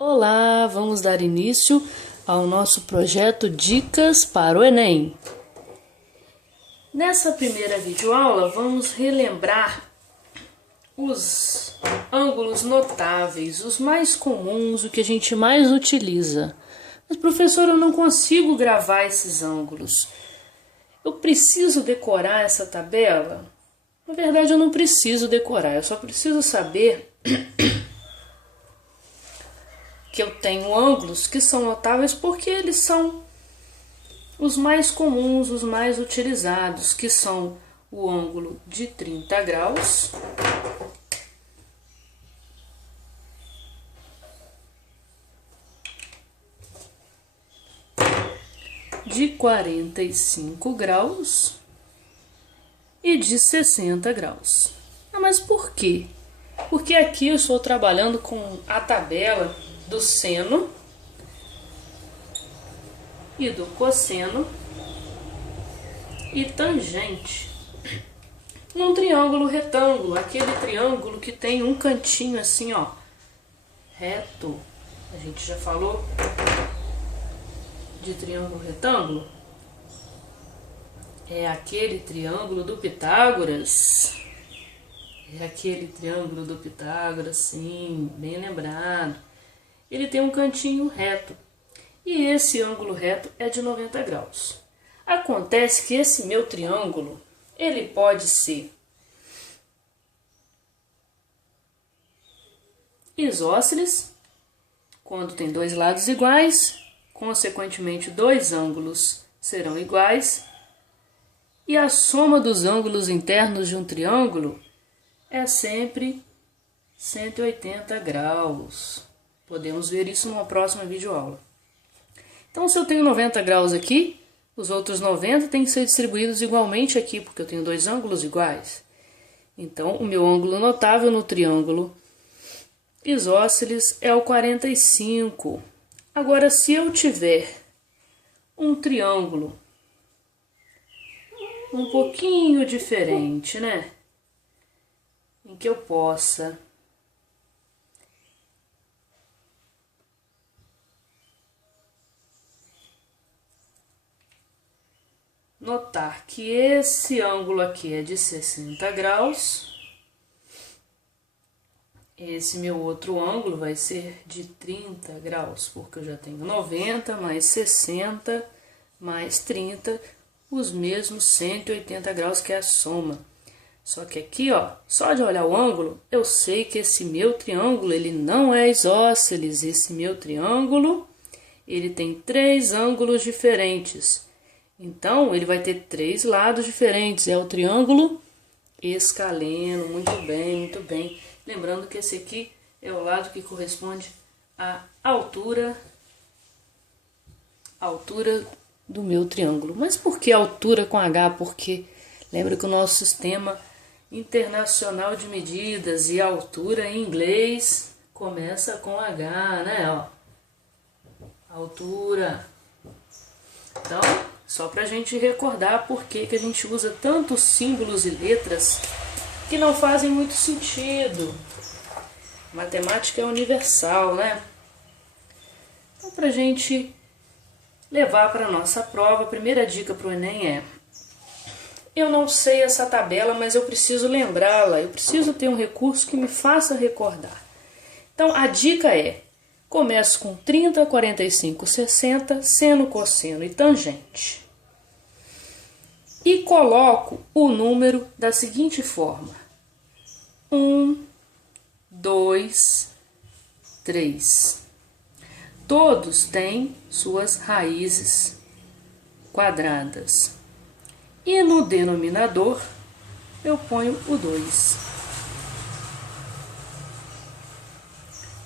Olá, vamos dar início ao nosso projeto Dicas para o Enem. Nessa primeira videoaula, vamos relembrar os ângulos notáveis, os mais comuns, o que a gente mais utiliza. Mas, professor, eu não consigo gravar esses ângulos. Eu preciso decorar essa tabela? Na verdade, eu não preciso decorar, eu só preciso saber que eu tenho ângulos que são notáveis porque eles são os mais comuns, os mais utilizados, que são o ângulo de 30 graus, de 45 graus e de 60 graus. Mas por quê? Porque aqui eu estou trabalhando com a tabela do seno e do cosseno e tangente num triângulo retângulo, aquele triângulo que tem um cantinho assim, ó, reto. A gente já falou de triângulo retângulo. É aquele triângulo do Pitágoras. É aquele triângulo do Pitágoras, sim, bem lembrado. Ele tem um cantinho reto. E esse ângulo reto é de 90 graus. Acontece que esse meu triângulo, ele pode ser isósceles, quando tem dois lados iguais, consequentemente dois ângulos serão iguais, e a soma dos ângulos internos de um triângulo é sempre 180 graus. Podemos ver isso numa próxima videoaula. Então, se eu tenho 90 graus aqui, os outros 90 têm que ser distribuídos igualmente aqui, porque eu tenho dois ângulos iguais. Então, o meu ângulo notável no triângulo isósceles é o 45. Agora, se eu tiver um triângulo um pouquinho diferente, né? Em que eu possa notar que esse ângulo aqui é de 60 graus, esse meu outro ângulo vai ser de 30 graus, porque eu já tenho 90 mais 60 mais 30, os mesmos 180 graus, que é a soma. Só que aqui, ó, só de olhar o ângulo, eu sei que esse meu triângulo, ele não é isósceles. Esse meu triângulo, ele tem três ângulos diferentes. Então, ele vai ter três lados diferentes. É o triângulo escaleno. Muito bem, muito bem. Lembrando que esse aqui é o lado que corresponde à altura do meu triângulo. Mas por que altura com H? Porque lembra que o nosso sistema internacional de medidas e altura em inglês começa com H, né? Ó, altura. Então, só para a gente recordar por que a gente usa tantos símbolos e letras que não fazem muito sentido. Matemática é universal, né? Então, para a gente levar para a nossa prova, a primeira dica para o Enem é: eu não sei essa tabela, mas eu preciso lembrá-la, eu preciso ter um recurso que me faça recordar. Então, a dica é: começo com 30, 45, 60, seno, cosseno e tangente. E coloco o número da seguinte forma: 1, 2, 3. Todos têm suas raízes quadradas. E no denominador eu ponho o 2.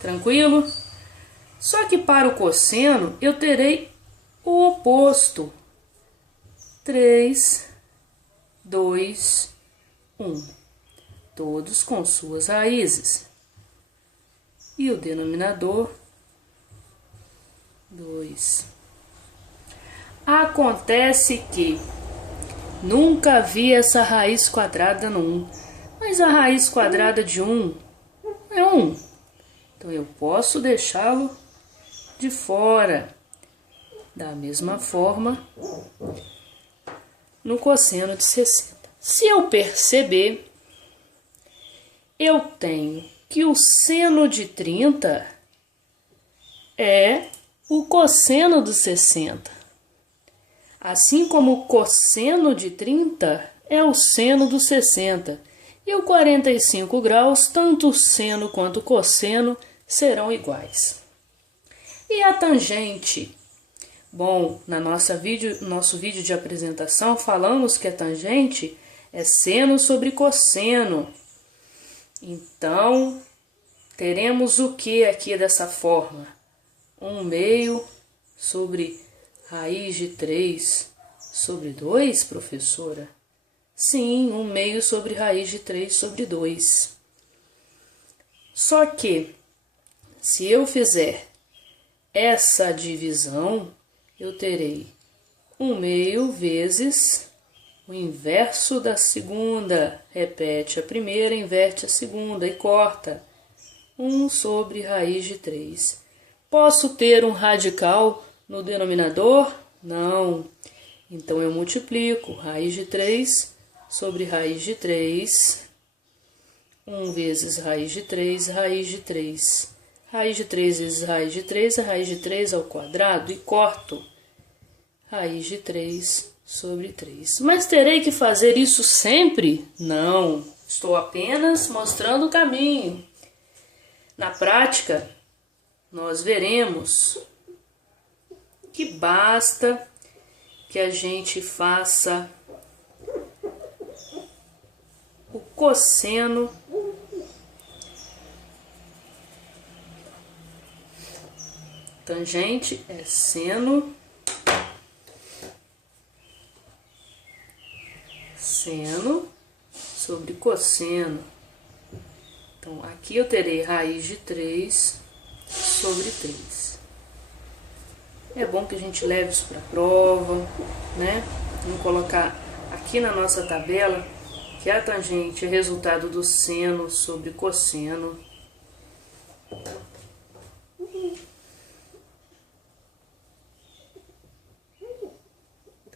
Tranquilo? Só que para o cosseno eu terei o oposto. 3, 2, 1. Todos com suas raízes. E o denominador 2. Acontece que nunca vi essa raiz quadrada no 1. Mas a raiz quadrada de 1 é 1. Então, eu posso deixá-lo de fora. Da mesma forma, no cosseno de 60. Se eu perceber, eu tenho que o seno de 30 é o cosseno dos 60. Assim como o cosseno de 30 é o seno dos 60. E o 45 graus, tanto o seno quanto o cosseno serão iguais. E a tangente? Bom, nosso vídeo de apresentação falamos que a tangente é seno sobre cosseno. Então, teremos o que aqui dessa forma? 1/2 sobre raiz de 3 sobre 2, professora? Sim, 1/2 sobre raiz de 3 sobre 2. Só que, se eu fizer essa divisão, eu terei 1/2 vezes o inverso da segunda. Repete a primeira, inverte a segunda e corta. 1 sobre raiz de 3. Posso ter um radical no denominador? Não. Então, eu multiplico raiz de 3 sobre raiz de 3. 1 vezes raiz de 3, raiz de 3. Raiz de 3 vezes raiz de 3 é raiz de 3 ao quadrado e corto raiz de 3 sobre 3. Mas terei que fazer isso sempre? Não. Estou apenas mostrando o caminho. Na prática, nós veremos que basta que a gente faça o cosseno tangente é seno sobre cosseno. Então, aqui eu terei raiz de 3 sobre 3. É bom que a gente leve isso para a prova, né? Vamos colocar aqui na nossa tabela que a tangente é resultado do seno sobre cosseno. Então,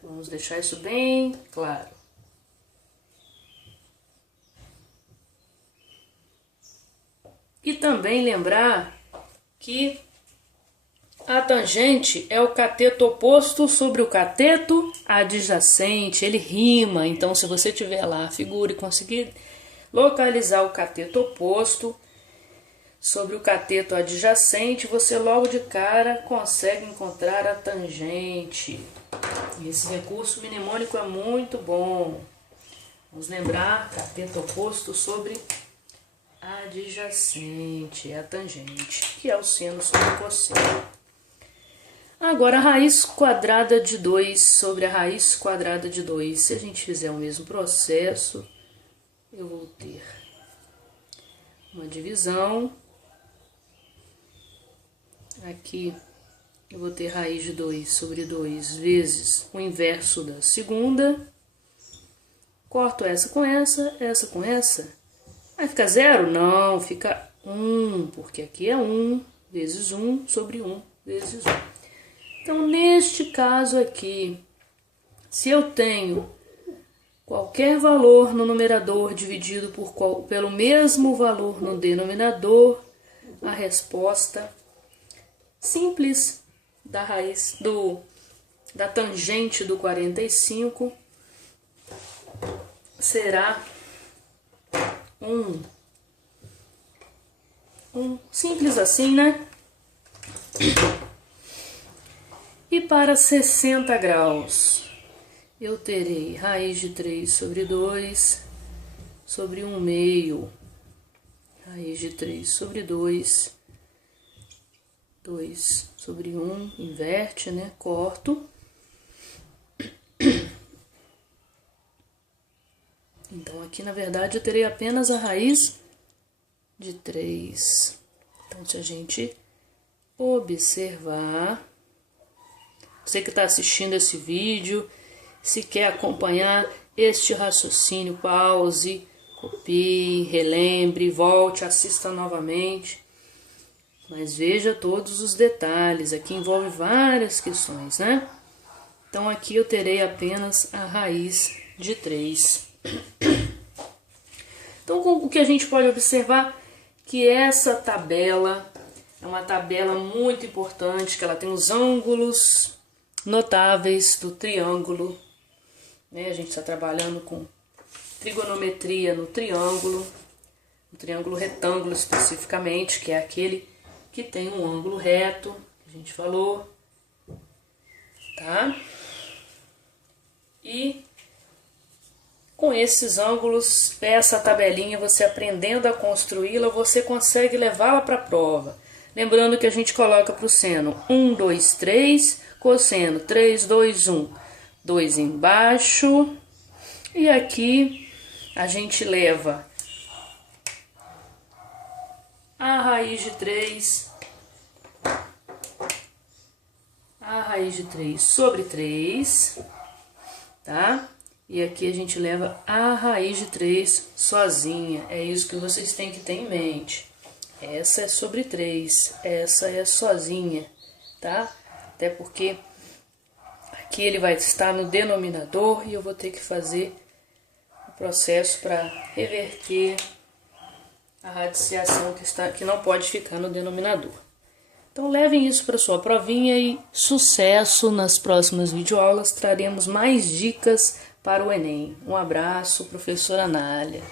vamos deixar isso bem claro. E também lembrar que a tangente é o cateto oposto sobre o cateto adjacente. Ele rima, então se você tiver lá a figura e conseguir localizar o cateto oposto sobre o cateto adjacente, você logo de cara consegue encontrar a tangente. Esse recurso mnemônico é muito bom. Vamos lembrar, cateto oposto sobre adjacente, é a tangente, que é o seno sobre o cosseno. Agora, a raiz quadrada de 2 sobre a raiz quadrada de 2. Se a gente fizer o mesmo processo, eu vou ter uma divisão. Aqui eu vou ter raiz de 2 sobre 2 vezes o inverso da segunda. Corto essa com essa. Vai ficar 0? Não, fica 1, porque aqui é 1 vezes 1 sobre 1 vezes 1. Então, neste caso aqui, se eu tenho qualquer valor no numerador dividido pelo mesmo valor no denominador, a resposta simples da raiz da tangente do 45 será 1. Simples assim, né? E para 60 graus, eu terei raiz de 3 sobre 2 sobre 1/2. Raiz de 3 sobre 2, 2 sobre 1, inverte, né? Corto. Então, aqui, na verdade, eu terei apenas a raiz de 3. Então, se a gente observar, você que está assistindo esse vídeo, se quer acompanhar este raciocínio, pause, copie, relembre, volte, assista novamente. Mas veja todos os detalhes, aqui envolve várias questões, né? Então aqui eu terei apenas a raiz de 3. Então o que a gente pode observar que essa tabela é uma tabela muito importante, que ela tem os ângulos notáveis do triângulo, né? A gente está trabalhando com trigonometria no triângulo retângulo especificamente, que é aquele que tem um ângulo reto, que a gente falou, tá? E com esses ângulos, essa tabelinha, você aprendendo a construí-la, você consegue levá-la para a prova. Lembrando que a gente coloca para o seno 1, 2, 3, cosseno 3, 2, 1, 2 embaixo. E aqui a gente leva a raiz de 3, sobre 3, tá? E aqui a gente leva a raiz de 3 sozinha. É isso que vocês têm que ter em mente. Essa é sobre 3, essa é sozinha, tá? Até porque aqui ele vai estar no denominador e eu vou ter que fazer o processo para reverter a radiciação que não pode ficar no denominador. Então levem isso para sua provinha e sucesso. Nas próximas videoaulas traremos mais dicas para o Enem. Um abraço, professora Anália.